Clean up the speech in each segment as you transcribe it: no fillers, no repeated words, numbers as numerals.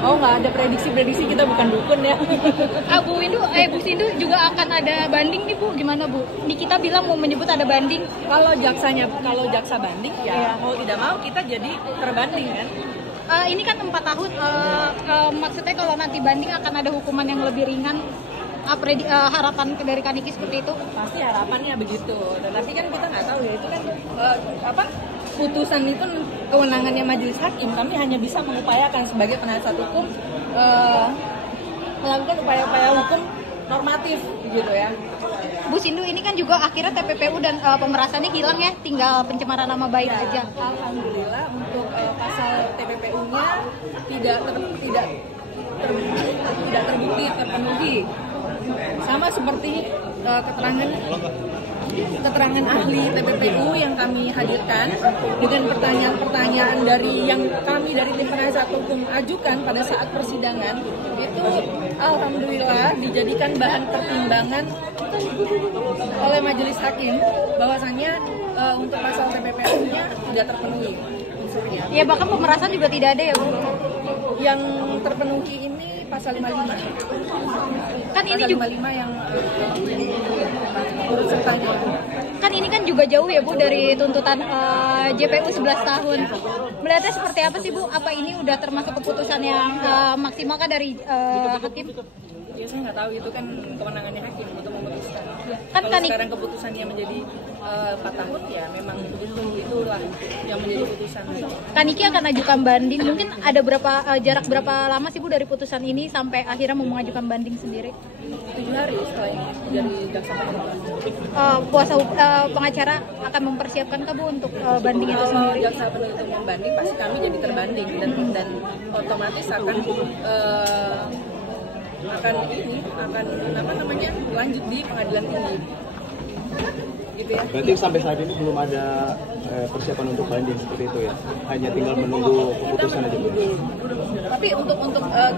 Oh, nggak ada prediksi-prediksi, kita bukan dukun ya. Bu Sindu juga akan ada banding nih Bu, gimana Bu? Nikita bilang mau menyebut ada banding. Kalau jaksa banding ya mau tidak mau kita jadi terbanding kan. Ini kan 4 tahun, maksudnya kalau nanti banding akan ada hukuman yang lebih ringan. Harapan dari Kaniki seperti itu? Pasti harapannya begitu, tetapi kan kita nggak tahu ya, itu kan putusan itu kewenangannya majelis hakim. Kami hanya bisa mengupayakan sebagai penasihat hukum melakukan upaya-upaya hukum normatif gitu ya. Bu Sindu, ini kan juga akhirnya TPPU dan pemerasannya hilang ya, tinggal pencemaran nama baik aja. Alhamdulillah untuk pasal TPPU-nya tidak terbukti terpenuhi. Sama seperti keterangan ahli TPPU yang kami hadirkan dengan pertanyaan-pertanyaan dari tim penasihat hukum ajukan pada saat persidangan, itu alhamdulillah dijadikan bahan pertimbangan oleh majelis hakim bahwasannya untuk pasal TPPU-nya tidak terpenuhi unsurnya. Ya, bahkan pemerasan juga tidak ada ya Bu? Yang terpenuhi ini pasal 55. Kan ini pasal juga 55 yang turut sertanya. Kan ini kan juga jauh ya Bu dari tuntutan JPU 11 tahun. Melihatnya seperti apa sih Bu? Apa ini udah termasuk keputusan yang maksimal kah dari hakim? Ya saya nggak tahu, itu kan kewenangannya hakim untuk memutuskan. Kan kalau sekarang keputusannya menjadi 4 tahun ya memang itulah yang menjadi putusan. Kaniki akan ajukan banding. Mungkin ada jarak berapa lama sih Bu dari putusan ini sampai akhirnya mau mengajukan banding sendiri? 7 hari setelah ini dari jaksa penuntut. Pengacara akan mempersiapkan Bu untuk banding itu sendiri? Kalau jaksa penuntut membanding pasti kami jadi terbanding dan otomatis akan lanjut di pengadilan tinggi. Gitu ya. Berarti sampai saat ini belum ada persiapan untuk banding seperti itu ya? Hanya tinggal menunggu keputusan aja. Tapi untuk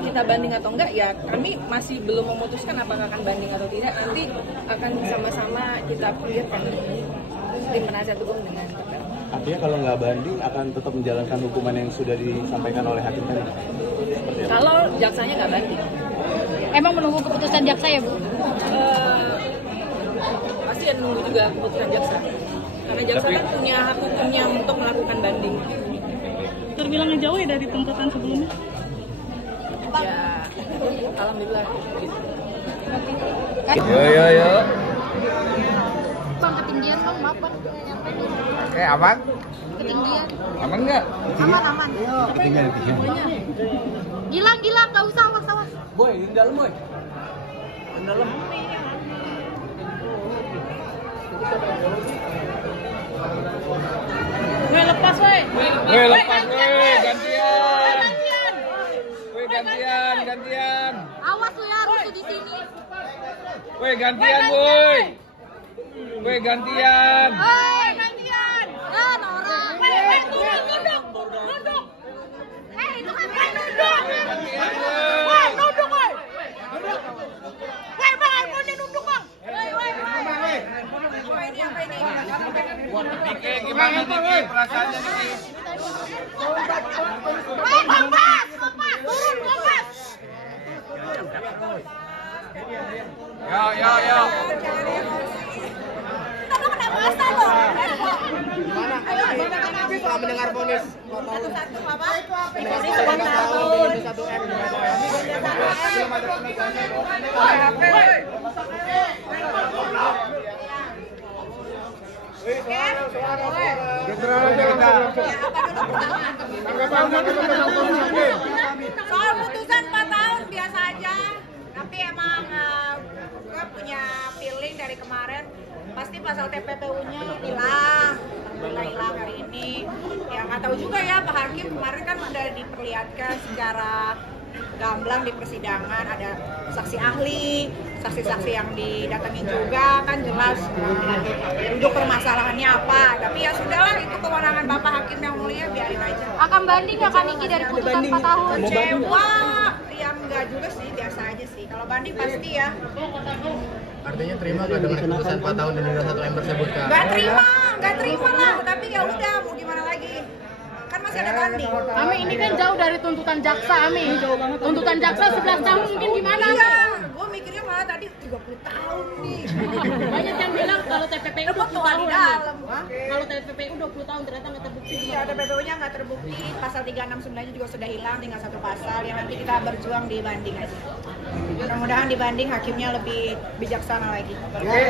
kita banding atau enggak ya kami masih belum memutuskan apakah akan banding atau tidak. Nanti akan sama-sama kita pikirkan tim penasihat hukum dengan TPPU. Artinya kalau nggak banding akan tetap menjalankan hukuman yang sudah disampaikan oleh hakim tadi? Kalau jaksanya nggak banding. Emang menunggu keputusan jaksa ya Bu? Pasti ya menunggu juga keputusan jaksa. Karena jaksa kan punya hak hukumnya untuk melakukan banding. Terbilangnya jauh ya dari tuntutan sebelumnya? Ya, alhamdulillah. Yo. Bang, ketinggian Bang, maaf Bang. Aman? Ketinggian. Aman nggak? Aman. Ketinggian. Gilang, nggak usah, awas. Boy, di dalam boy. Di dalam. Lepas, woi. Gantian. Awas lu ya, rusuh di sini. Woi, gantian, boy. Gantian. Nora. Nunduk. Itu kan Nunduk. Nunduk, woi. Woi, Bang, Alfonnya nunduk, Bang. Apa ini? Niki, gimana Niki? Perasaannya Niki? Kompas. Turun, kompas. Yo. Setelah mendengar vonis Satu-satu apa? Satu M Soal putusan 4 tahun biasa aja, tapi emang gue punya feeling dari kemarin pasti pasal TPPU-nya hilang hari ini. Ya nggak tahu juga ya, Pak Hakim kemarin kan udah diperlihatkan secara gamblang di persidangan, ada saksi ahli, saksi-saksi yang didatangin juga kan jelas duduk permasalahannya apa. Tapi ya sudahlah, itu kewenangan Bapak Hakim yang mulia, biarin aja. Akan banding nggak Kaniki dari putusan 4 tahun? Kecewa, ya enggak juga sih, biasa aja sih. Kalau banding pasti ya. Artinya terima gak dengan keputusan 4 tahun dan denda 1 M tersebut, Kak? Nggak terima lah. Tapi ya udah, mau gimana lagi? Kan masih ada banding. Ami ini kan jauh dari tuntutan jaksa, Ami. Tuntutan jaksa 11 tahun mungkin gimana? Iya, gue mikirnya malah tadi 30 tahun nih. Banyak yang bilang kalau TPPU 20 Tua tahun. di dalam. Hah? Kalau TPPU 20 tahun ternyata nggak terbukti. Iya, TPPU-nya nggak terbukti, pasal 369-nya juga sudah hilang, tinggal satu pasal yang nanti kita berjuang di banding aja. Mudah-mudahan di banding hakimnya lebih bijaksana lagi. Oke.